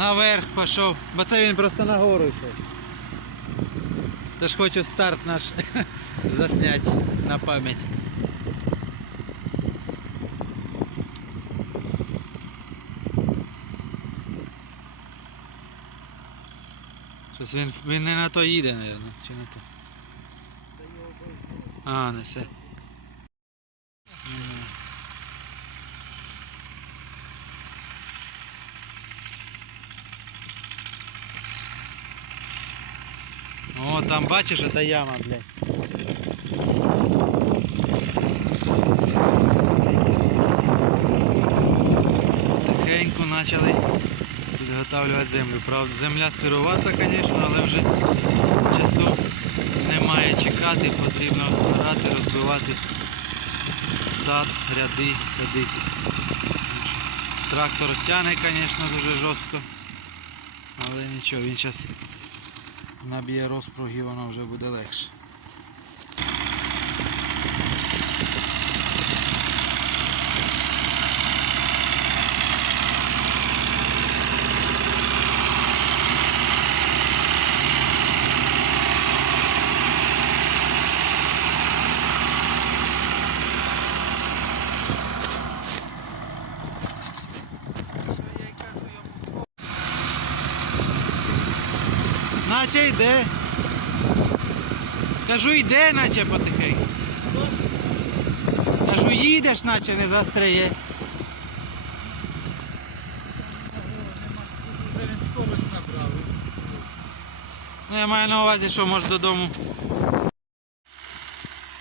Наверх пішов, бо це він просто нагору йшов. Тож хочу старт наш засняти на пам'ять. Щось він, він не на то їде, мабуть, чи на то. А, несе. О, там бачиш, это яма, блядь. Тихенько почали підготовлювати землю. Правда, земля сировата, звісно, але вже часу немає чекати, потрібно орати, розбивати сад, ряди, садити. Трактор тяне, звісно, дуже жорстко. Але нічого, він зараз наб'є розпруг і воно вже буде легше. Наче йде. Кажу, йде, наче потихеньку. Кажу, їдеш, наче не набрав. Ну, я маю на увазі, що може додому.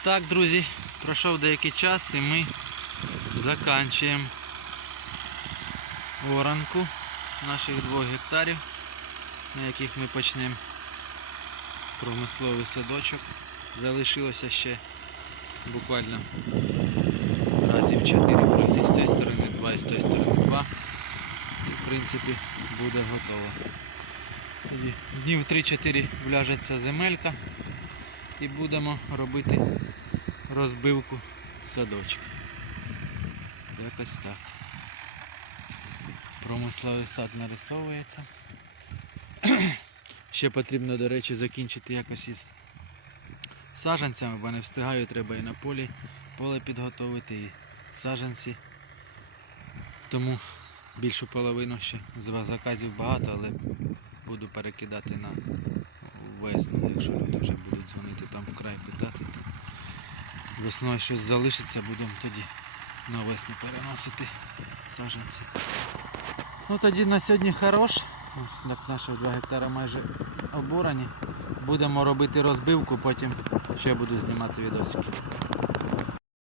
Так, друзі, пройшов деякий час і ми заканчуємо оранку наших двох гектарів, на яких ми почнемо промисловий садочок. Залишилося ще буквально разів 4 пройти з цієї сторони 2 і з тієї сторони 2. І в принципі буде готово. Тоді днів 3-4 вляжеться земелька і будемо робити розбивку садочка. Якось так. Промисловий сад нарисовується. Ще потрібно, до речі, закінчити якось із саджанцями, бо не встигаю, треба і на полі поле підготовити, і саджанці. Тому більшу половину ще заказів багато, але буду перекидати на весну, якщо люди вже будуть дзвонити там вкрай питати, то весною щось залишиться, будемо тоді на весну переносити саджанці. Ну тоді на сьогодні хорош. Ось як наші 2 гектара майже оборані. Будемо робити розбивку, потім ще буду знімати відосики.